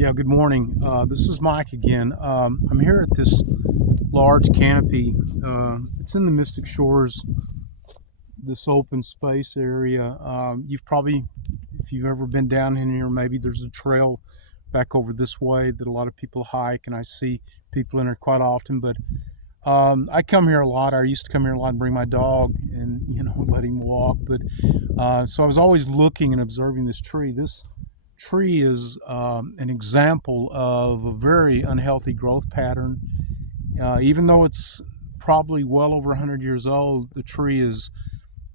Yeah, good morning. This is Mike again. I'm here at this large canopy. It's in the Mystic Shores, this open space area. You've probably, if you've ever been down in here, maybe there's a trail back over this way that a lot of people hike, and I see people in here quite often. But I come here a lot. I used to come here a lot and bring my dog and let him walk. But so I was always looking and observing this tree. This tree is an example of a very unhealthy growth pattern. Even though it's probably well over 100 years old, the tree is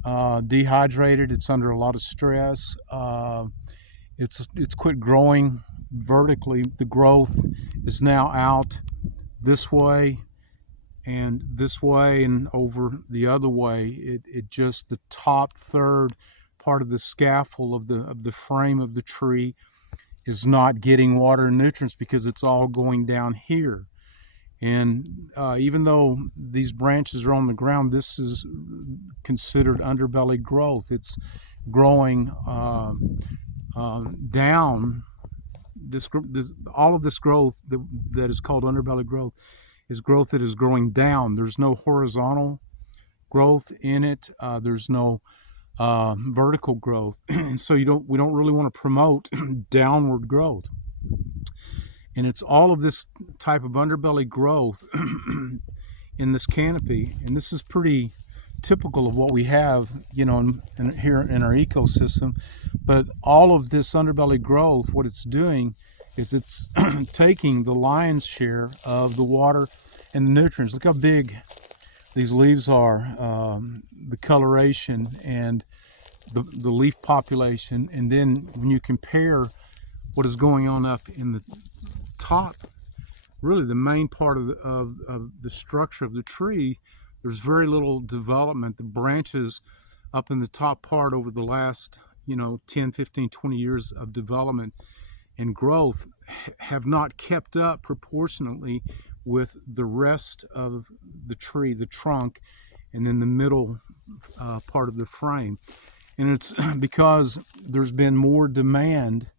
dehydrated. It's under a lot of stress. It's quit growing vertically. The growth is now out this way and this way and over the other way. It just, the top third part of the scaffold of the frame of the tree is not getting water and nutrients because it's all going down here. And even though these branches are on the ground, this is considered underbelly growth. It's growing down. All of this growth that is called underbelly growth is growth that is growing down. There's no horizontal growth in it. There's no vertical growth, and so we don't really want to promote downward growth. And it's all of this type of underbelly growth in this canopy, and this is pretty typical of what we have, here in our ecosystem. But all of this underbelly growth, what it's doing is it's taking the lion's share of the water and the nutrients. Look how big these leaves are, the coloration and the leaf population. And then when you compare what is going on up in the top, really the main part of the structure of the tree, there's very little development. The branches up in the top part over the last 10, 15, 20 years of development and growth have not kept up proportionately with the rest of the tree, the trunk, and then the middle part of the frame. And it's because there's been more demand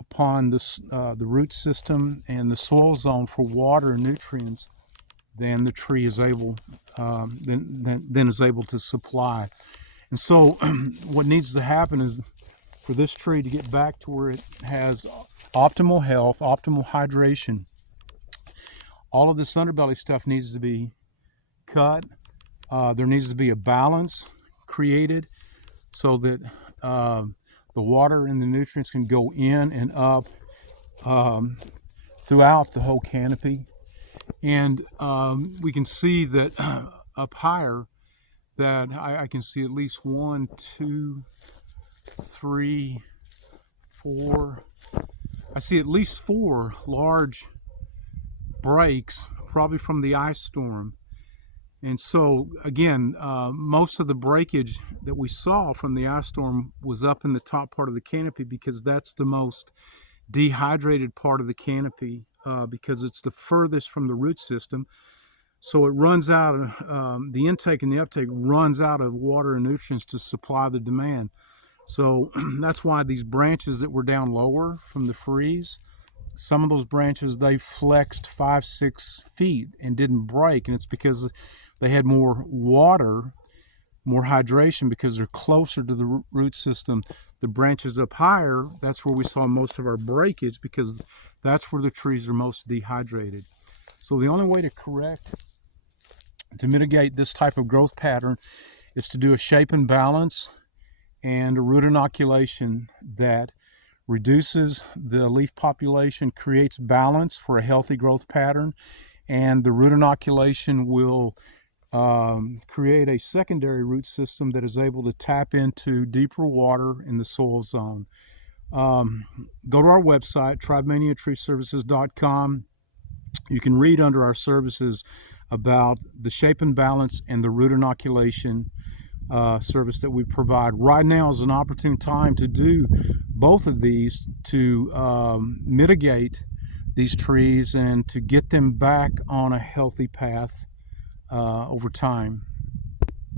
upon the root system and the soil zone for water and nutrients than the tree is able to supply. And so what needs to happen is for this tree to get back to where it has optimal health, optimal hydration. All of this underbelly stuff needs to be cut. There needs to be a balance created so that the water and the nutrients can go in and up throughout the whole canopy. And we can see that up higher that I can see at least 1, 2, 3, 4. I see at least 4 large breaks, probably from the ice storm. And so again, most of the breakage that we saw from the ice storm was up in the top part of the canopy, because that's the most dehydrated part of the canopy, because it's the furthest from the root system. So it runs out of the intake and the uptake runs out of water and nutrients to supply the demand. So that's why these branches that were down lower from the freeze, some of those branches, they flexed 5-6 feet and didn't break. And it's because they had more water, more hydration, because they're closer to the root system. The branches up higher, that's where we saw most of our breakage, because that's where the trees are most dehydrated. So the only way to mitigate this type of growth pattern is to do a shape and balance and a root inoculation that reduces the leaf population, creates balance for a healthy growth pattern, and the root inoculation will create a secondary root system that is able to tap into deeper water in the soil zone. Go to our website, tribemaniatreeservices.com. You can read under our services about the shape and balance and the root inoculation service that we provide. Right now is an opportune time to do both of these to mitigate these trees and to get them back on a healthy path over time.